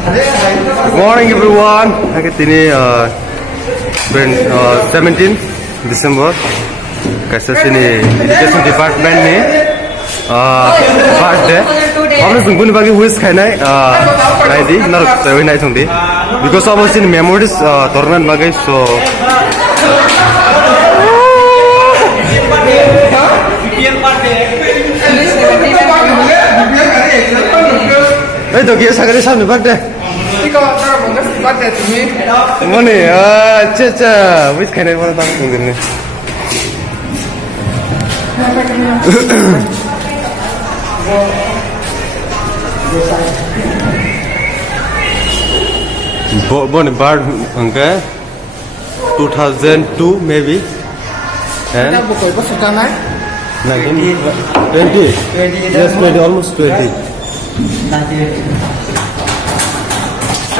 Good morning everyone. Hari ini 17 Desember. Kaisa sini education department ni birthday. हमने सुनने बाकी wish खाना है नहीं दी ना तो नहीं सुनती because of us in memories तोरना बाकी so नहीं तो क्या सागरे सामने birthday mana अच्छा wish खाने वाला ताकत सुनने born okay 2002 maybe and 20 yes 20 almost 20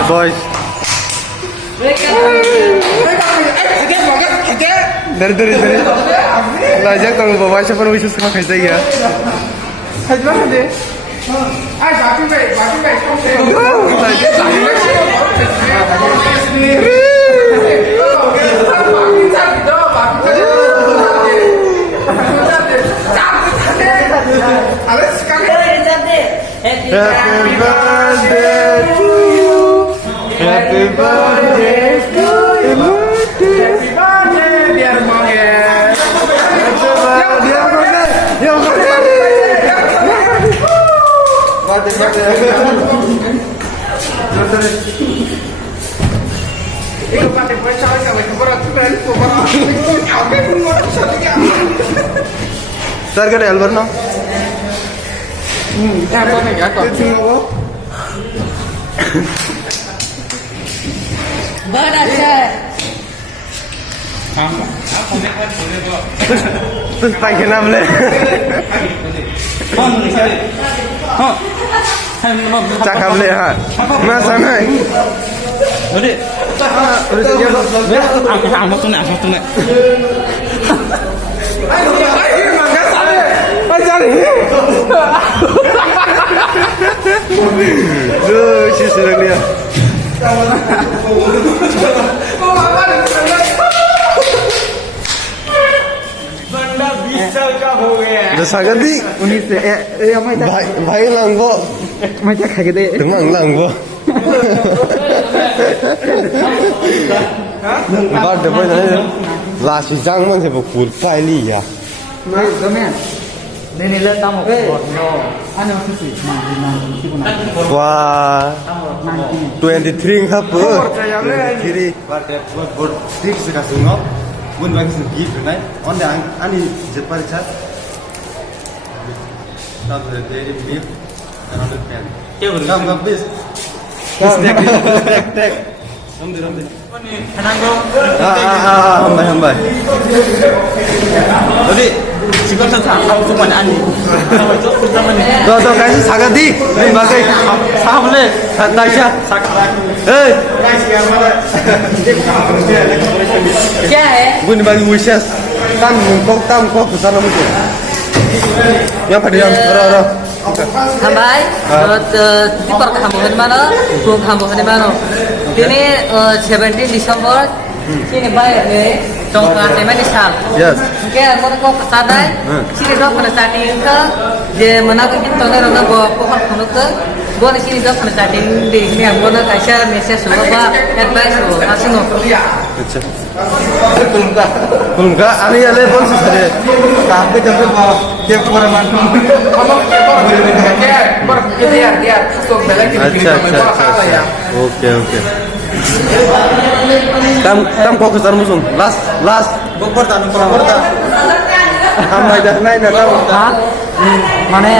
boys dari lajak tang bawa siapa yang wish sama kaisa ya Happy birthday to you. Happy birthday to you. Happy birthday dear Mogen. Target Albert no? Terus pakai nama cakap le ha masa naik udah aku tu nak si sedang dia Sagadi unis भाई लांगो मैं क्या खा के दे तुम लांगो बात double नहीं last जांग मन से बुकुल फाइली या मैं गमें नहीं ले ताम को नो आने में किसी वाह 23 ครับ23 buat stick sekasih ngop bun bagi segi benar on the ani jepar chat Not the daily beef, another pen. Come, please. Tek. Rambi. Hambai. Jadi, jika saya tahu cuma ani. Tuh, kasih sagadi. Ini bagai saham le. Tasya. Hey. क्या है? Bun bagi wishes. Tam kok kesana mungkin. Yang pada yang rara. Hambai, di park hambuhan mana? Group hambuhan mana? Ini 17 Desember. Ini baik ni. Tongkat ni mana sal? Yes. Okay, mana kau kesadai? Sini dok mana starting ke? Je mana kau kita ni orang bawa pohon kanu ke? Gua ni sini dok mana starting di sini. Gua nak kasih message apa? Advice apa? Asing apa? अच्छा कुलुंगा आने वाले कौन से सारे काफी जब के पूरा मान अच्छा okay tam kok kesan musuh last berta हम इधर नहीं ना हाँ माने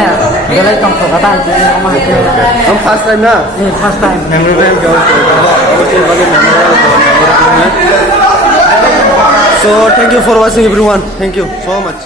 गले तंग तो कता हम फर्स्ट टाइम ना first time memorable so thank you for watching everyone, thank you so much.